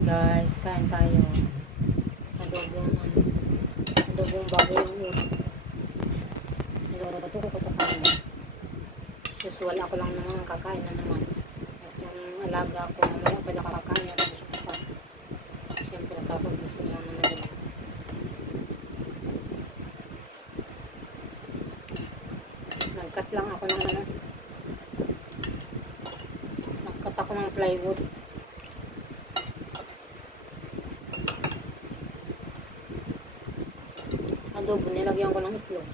Guys, kain tayo. Adobong baboy ulit. Niluto ko ito kain. Usual ako lang naman kakain na naman. At yung alaga ko mamaya pa nakakain at gusto pa. Siyempre kakagising lang naman yun. Nagkat lang ako ng nagkat ako ng plywood. Adobo, nilagyan ko ng itlog.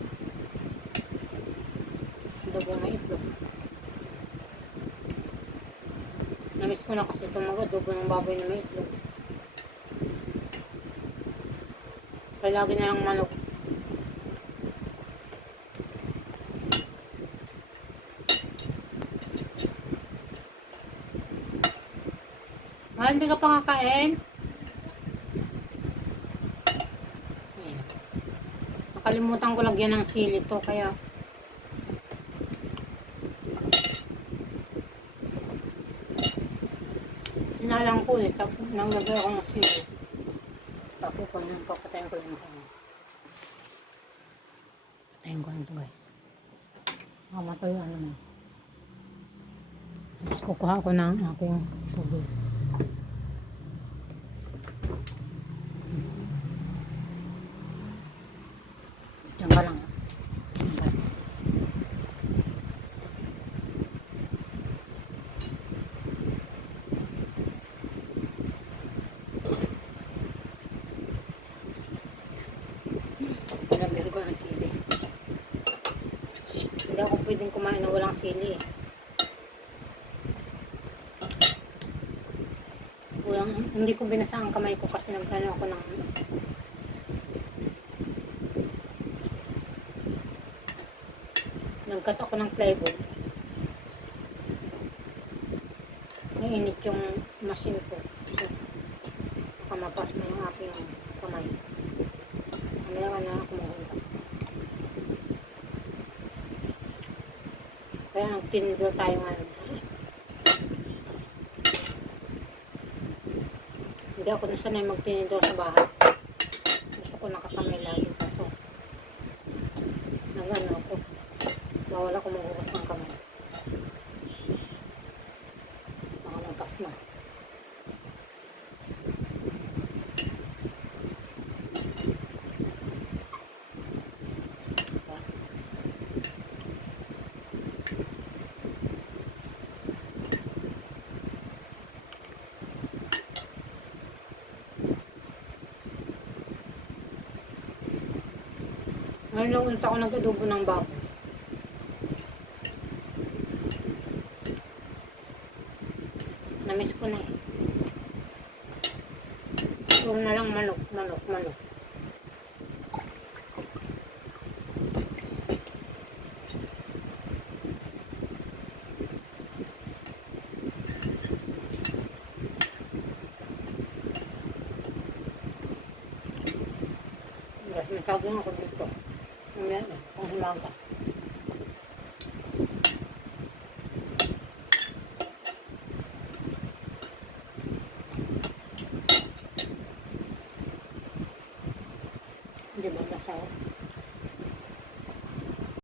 Adobo na itlog. Namiss ko na kasi itong mag-adobo ng baboy na may itlog. Kaya lagi na lang manok. Hindi ka pa kakain? Nakalimutan ko lagyan ng sili to kaya sinalang ko ulit tapos nanglagay ako ng sili tapos ko nang papatayin ko lang ako. Patayin ko lang ito guys, mamatay yung ano mo. Tapos kukuha ko ng aking tubig. Diyan ka lang. Lagyan ko ng sili. Hindi ako pwedeng kumain na walang sili. Hindi ko binasa ang kamay ko kasi nagkano ako ng nagkat ako ng plywood. Nainit yung machine ko. So, makamapas mo yung aking kamay. Mamaya ka na ako maghugas. Kaya nagtinidor tayo ngayon. Hindi ako nasanay magtinidor sa bahay. Gusto ko nakakamay lagi. Kaso, nagano ako. Bawal ako maghugas ng kamay. Makamampas na. Ngayon lang ulit ako nag-adobo ng baboy. Namiss ko na eh. Puro na lang manok. Masyado na ako dito. Mamaya na, pang himaga.